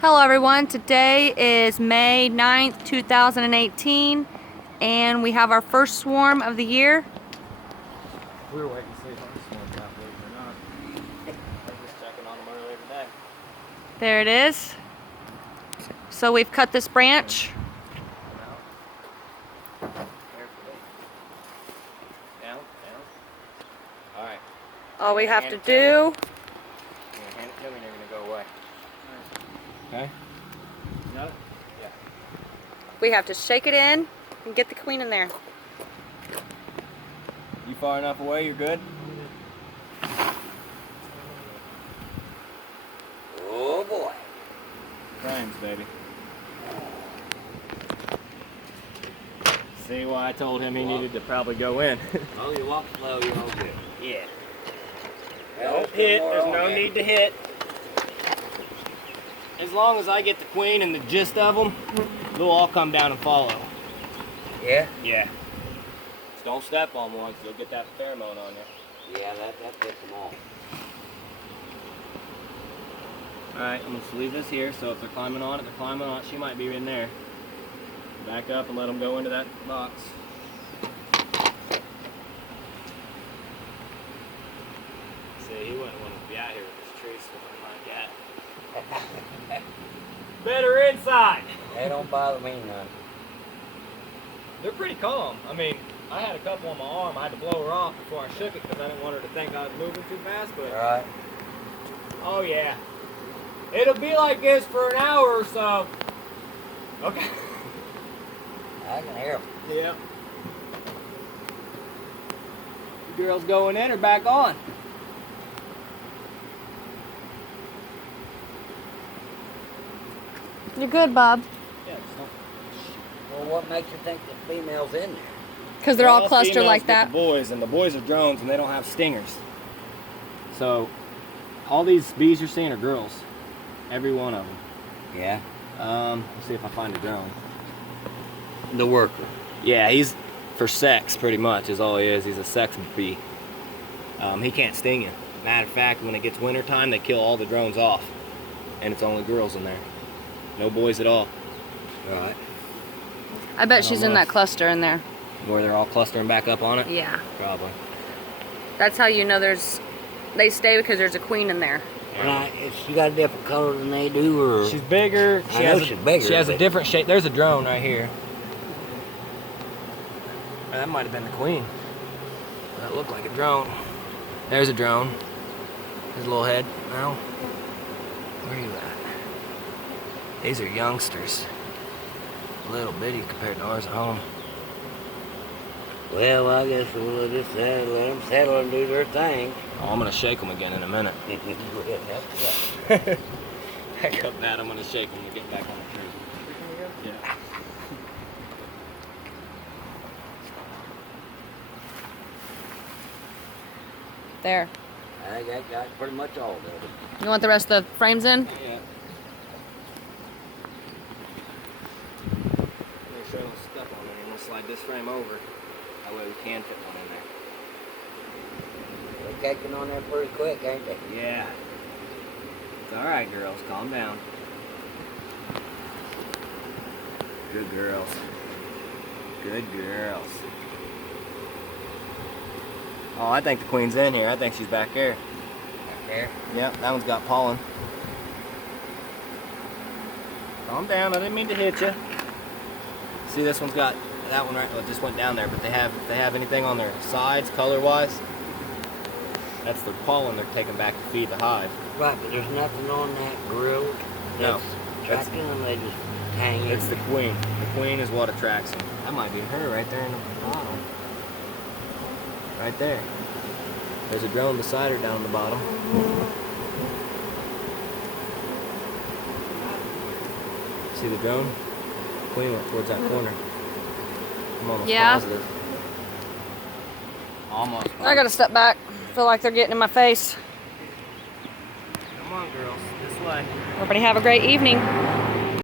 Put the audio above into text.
Hello everyone, today is May 9th, 2018, and we have our first swarm of the year. We were waiting to see if our swarm's out there or not. I was just checking on them earlier today. There it is. So we've cut this branch. Carefully. Down. Alright. All we have to do, You're gonna hand it to me and you're gonna go away. Okay? No? Yeah. we have to shake it in and get the queen in there. You far enough away, you're good? Oh boy. Frames, baby. See why I told him he needed to probably go in. Oh, you walk slow, you're all good. Yeah. Well, Don't hit, more there's on no that. need to hit. As long as I get the queen and the gist of them, they'll all come down and follow. Yeah? Yeah. Just don't step on one, 'cause you'll get that pheromone on you. Yeah, that gets them all. Alright, I'm going to leave this here, so if they're climbing on it, they're climbing on it. She might be in there. Back up and let them go into that box. See, he wouldn't want to be out here with this tree swarm like that. Better inside! They don't bother me none. They're pretty calm. I mean, I had a couple on my arm. I had to blow her off before I shook it because I didn't want her to think I was moving too fast, but... Alright. Oh, yeah. It'll be like this for an hour or so. Okay. I can hear them. Yep. The girl's going in or back on? You're good, Bob. Yeah, just don't... Well, what makes you think the female's in there? Because they're all clustered females like with that. The boys, and the boys are drones, and they don't have stingers. So, all these bees you're seeing are girls. Every one of them. Yeah. Let's see if I find a drone. The worker. Yeah, he's for sex, pretty much, is all he is. He's a sex bee. He can't sting you. Matter of fact, when it gets winter time, they kill all the drones off. And it's only girls in there. No boys at all. Right. I bet I she's don't in know. that cluster in there. Where they're all clustering back up on it? Yeah. Probably. That's how you know they stay, because there's a queen in there. Right. Is she got a different color than they do, or? She's bigger. I know she's bigger, She has a but- different shape. There's a drone right here. That might have been the queen. That looked like a drone. There's a drone. His little head. No. Where are you at? These are youngsters. Little bitty compared to ours at home. Well, I guess we'll just let them settle and do their thing. Oh, I'm gonna shake them again in a minute. Yeah. Back up that. I'm gonna shake them to get back on the tree. Yeah. There. I think I got pretty much all of it. You want the rest of the frames in? Yeah. Make sure I don't step on it. I'm gonna slide this frame over. That way we can fit one in They're caking on there pretty quick, ain't they? there. Yeah. It's alright, girls. Calm down. Good girls. Good girls. Oh, I think the queen's in here. I think she's back there. Back there. Yep, that one's got pollen. Calm down, I didn't mean to hit you. See, this one's got that one right. Well, it just went down there, but they have anything on their sides, color-wise. That's the pollen they're taking back to feed the hive. Right, but there's nothing on that grill. No, That's that's- attracting them. They just hang in. It's the queen. The queen is what attracts them. That might be her right there in the bottom. Right there. There's a drone beside her down on the bottom. See the drone? Queen went towards that corner. I'm almost Yeah. positive. Almost positive. I gotta step back. Feel like they're getting in my face. Come on, girls. This way. Everybody have a great evening.